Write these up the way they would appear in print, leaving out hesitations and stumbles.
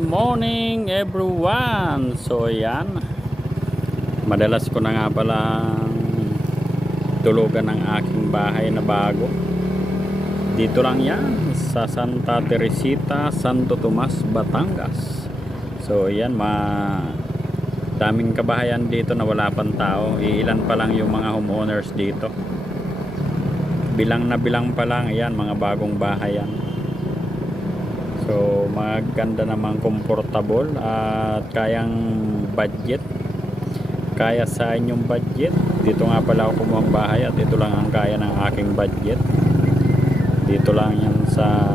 morning everyone. So yan, madalas ko na nga palang tulugan ng aking bahay na bago. Dito lang yan sa Santa Teresita, Santo Tomas, Batangas. So yan, daming kabahayan dito na wala pang tao. Iilan pa lang yung mga homeowners dito. Bilang na bilang pa lang. Yan, mga bagong bahay yan. So maganda namang comfortable at kayang budget, kaya sa inyong budget. Dito nga pala ako kumuha ng bahay at ito lang ang kaya ng aking budget. Dito lang yan sa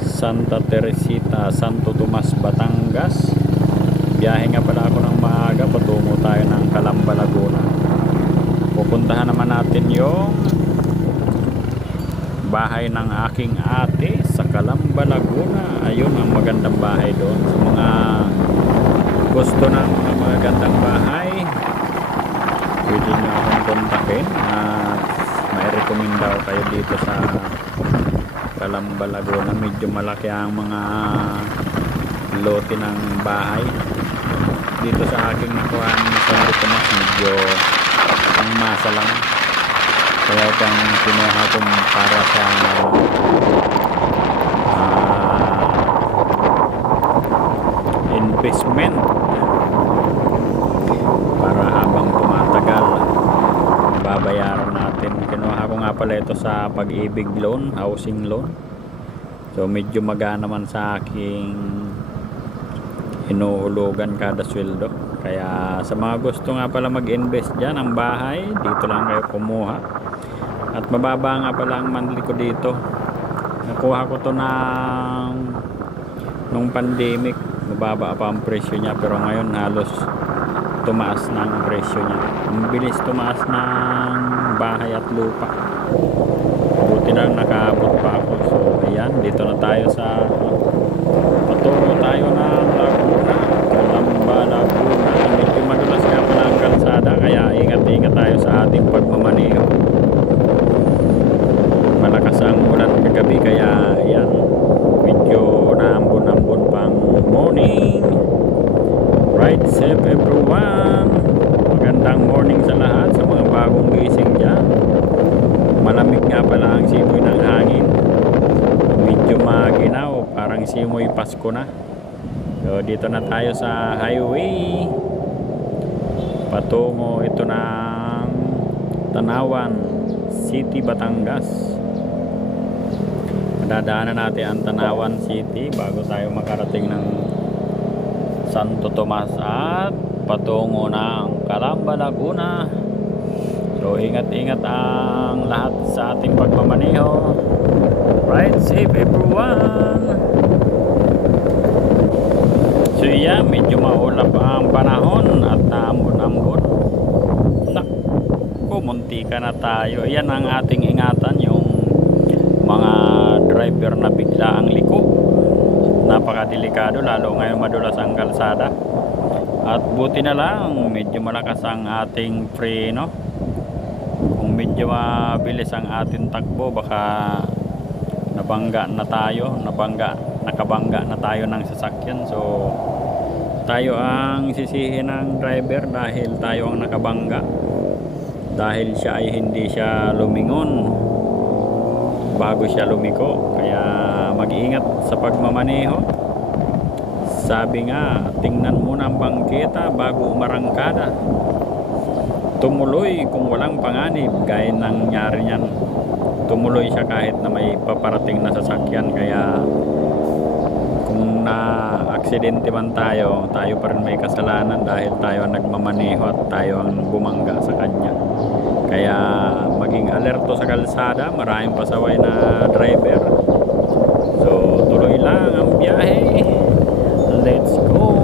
Santa Teresita, Santo Tomas, Batangas. Biyahe nga pala ako ng maaga, patungo tayo ng Calamba, Laguna. Pupuntahan naman natin yung bahay ng aking ate sa Calamba, Laguna. Ayun ang magandang bahay doon. Sa mga gusto ng magandang bahay, pwede nyo akong kontakin at mai-recommend daw kayo dito sa Calamba, Laguna. Medyo malaki ang mga lote ng bahay dito sa aking nakuha ni Santo Tomas. Medyo ang masa lang, kaya kang kinuha ko para sa investment, para habang tumatagal babayaran natin. Kinuha ko nga pala ito sa Pag-ibig loan, housing loan. So medyo magana naman sa aking hinuhulugan kada sweldo. Kaya sa mga gusto nga pala mag-invest dyan ang bahay, dito lang kayo kumuha. At mababa nga pala ang monthly ko dito. Nakuha ko to nung pandemic, mababa pa ang presyo niya, pero ngayon halos tumaas na ang presyo niya. Mabilis tumaas ng bahay at lupa. Buti lang nakaabot pa ako. So ayan, dito na tayo sa patungo tayo ng Laguna, Calamba, Laguna. Medyo madulas nga pala ang kalsada, kaya ingat-ingat tayo sa ating pagmamaneho. Malakas ang ulan kagabi, kaya ayan, medyo naambon-ambon pang morning. Right, safe everyone. Magandang morning sa lahat, sa mga bagong gising dyan. Malamig nga pala ang simoy ng hangin. Medyo maginaw, parang simoy Pasko na. So dito na tayo sa highway patungo ito ng Tanawan City, Batangas. Dadaanan natin ang Tanawan City bago tayo makarating ng Santo Tomas at patungo ng Calamba, Laguna. So ingat-ingat ang lahat sa ating pagmamaneho. Ride safe everyone. So yeah, medyo maulap ang panahon at naambon-ambon. Naku, muntika na tayo. Yan ang ating ingatan, yung mga driver na bigla ang liko. Napakadelikado, lalo ngayon madulas ang kalsada. At buti na lang medyo malakas ang ating preno. Kung medyo mabilis ang ating takbo, baka nakabangga na tayo ng sasakyan. So tayo ang sisihin ng driver dahil tayo ang nakabangga, dahil siya ay hindi siya lumingon bago siya lumiko. Kaya mag-iingat sa pagmamaneho. Sabi nga, tingnan muna ang bangketa bago umarangkada. Tumuloy kung walang panganib, gaya nangyari niyan. Tumuloy siya kahit na may paparating na sasakyan. Kaya kung na-aksidente man tayo, tayo pa rin may kasalanan dahil tayo ang nagmamaneho at tayo ang bumangga sa kanya. Kaya maging alerto sa kalsada, maraming pasaway na driver. So tuloy lang ang biyahe. Let's go.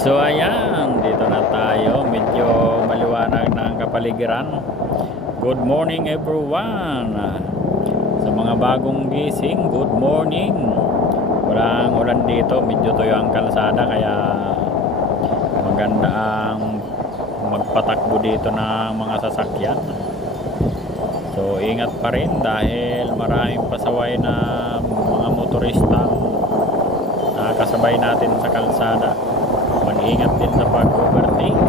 So ayan, dito na tayo. Medyo maliwanag na ang kapaligiran. Good morning everyone. Sa mga bagong gising, good morning. Walang ulan dito, medyo tuyo ang kalsada kaya maganda ang magpatakbo dito ng mga sasakyan. So ingat pa rin dahil maraming pasaway na mga motoristang nakasabay natin sa kalsada. Mag-ingat din sa pag-overtake,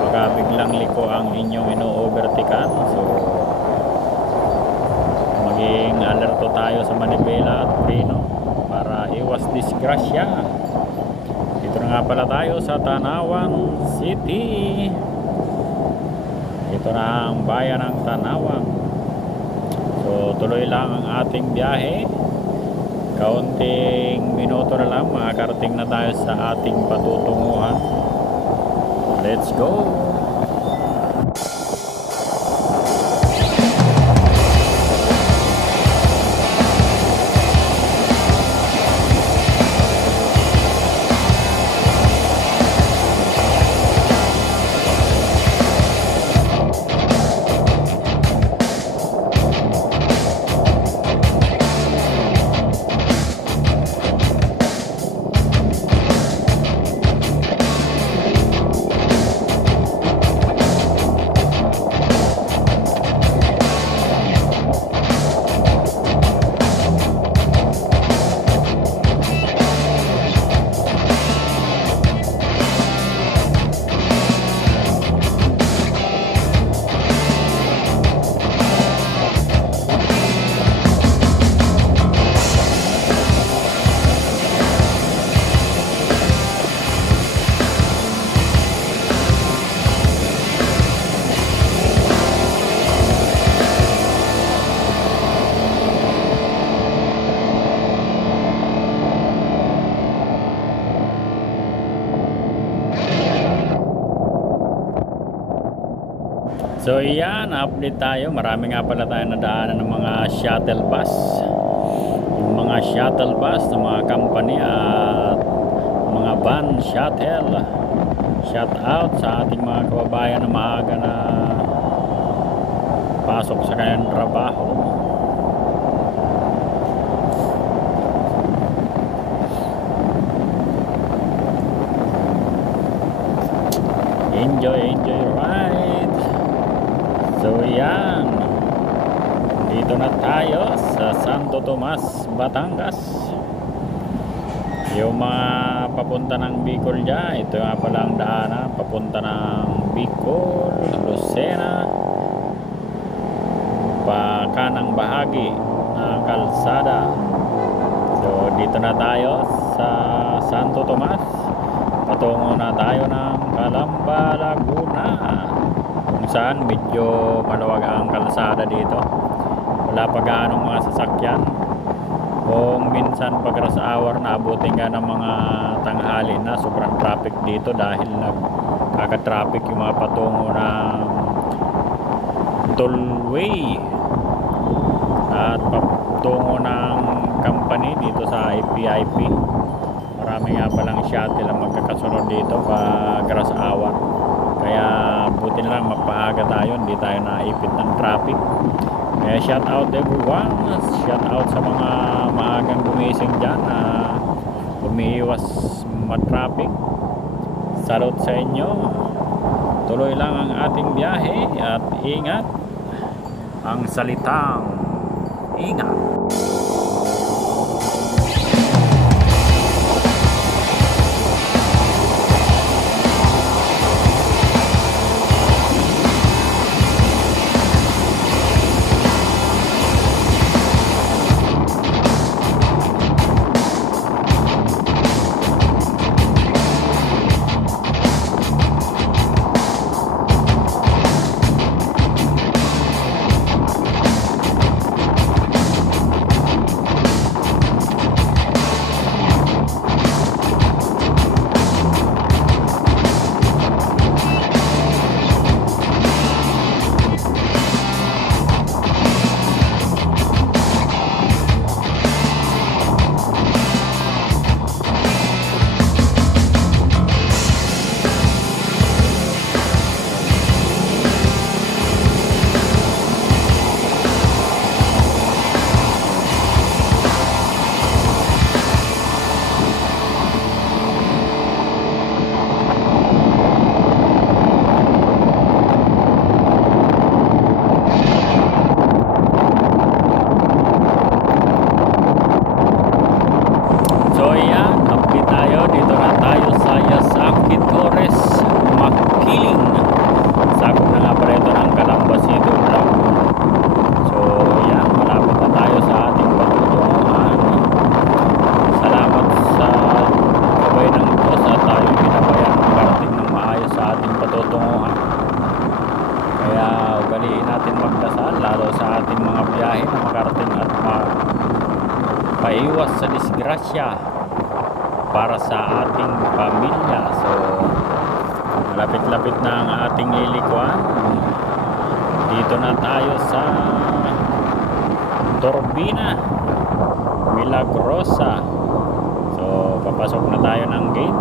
baka biglang liko ang inyong ino-overtakean. So maging alerto tayo sa manibela at preno para iwas disgrasya. Dito na nga pala tayo sa Tanawan City. Ito na ang bayan ng Tanawan. So tuloy lang ang ating biyahe. Kaunting minuto na lang makakarating na tayo sa ating patutunguhan. Let's go! So yan, update tayo. Marami nga pala tayo nadaanan ng mga shuttle bus. Yung mga shuttle bus ng mga company at mga van shuttle. Shout out sa ating mga kababayan na maaga na pasok sa kanilang trabaho. Enjoy ride. So yan, dito na tayo sa Santo Tomas, Batangas. Yung mga papunta ng Bicol dyan, ito nga pala ang daanan papunta ng Bicol, Lucena, pa kanang bahagi ng kalsada. So dito na tayo sa Santo Tomas, patungo na tayo ng Calamba, Laguna, kung saan medyo maluwag ang kalsada dito. Wala pa gaanong mga sasakyan. Kung minsan pag rush hour na abutin nga ng mga tanghali na, sobrang traffic dito dahil nagkaka-traffic yung mga patungo ng tollway at patungo ng company dito sa IPIP. Marami nga palang shuttle ang magkakasunod dito pag rush hour. Kaya buti na lang mapaaga tayo, hindi tayo naipit ng traffic. Kaya shout out everyone, shout out sa mga maagang gumising dyan na umiiwas matraffic. Salute sa inyo. Tuloy lang ang ating biyahe at ingat. Ang salitang ingat. grasya para sa ating pamilya. So malapit-lapit na ang ating lilikuan. Dito na tayo sa Turbina Milagrosa. So papasok na tayo ng gate.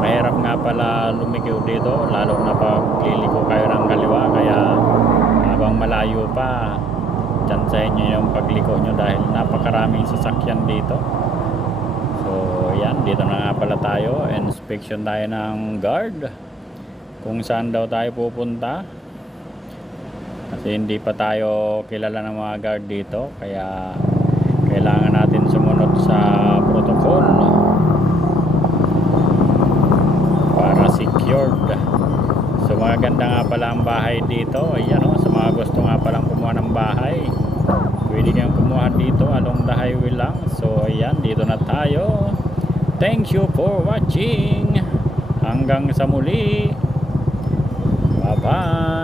Mahirap nga pala lumikiw dito, lalo na pag liliko kayo ng kaliwa, kaya habang malayo pa, tsansahin nyo yung pagliko nyo dahil napakaraming sasakyan dito. So yan, dito na nga pala tayo. Inspection tayo ng guard kung saan daw tayo pupunta, kasi hindi pa tayo kilala ng mga guard dito, kaya kailangan natin sumunod sa protocol para secured. So maganda nga pala ang bahay dito. Ayan o, sa mga gusto nga palang kumuha ng bahay, pwede kayong kumuha dito along the highway lang. So ayan, dito na tayo. Thank you for watching. Hanggang sa muli. Bye bye.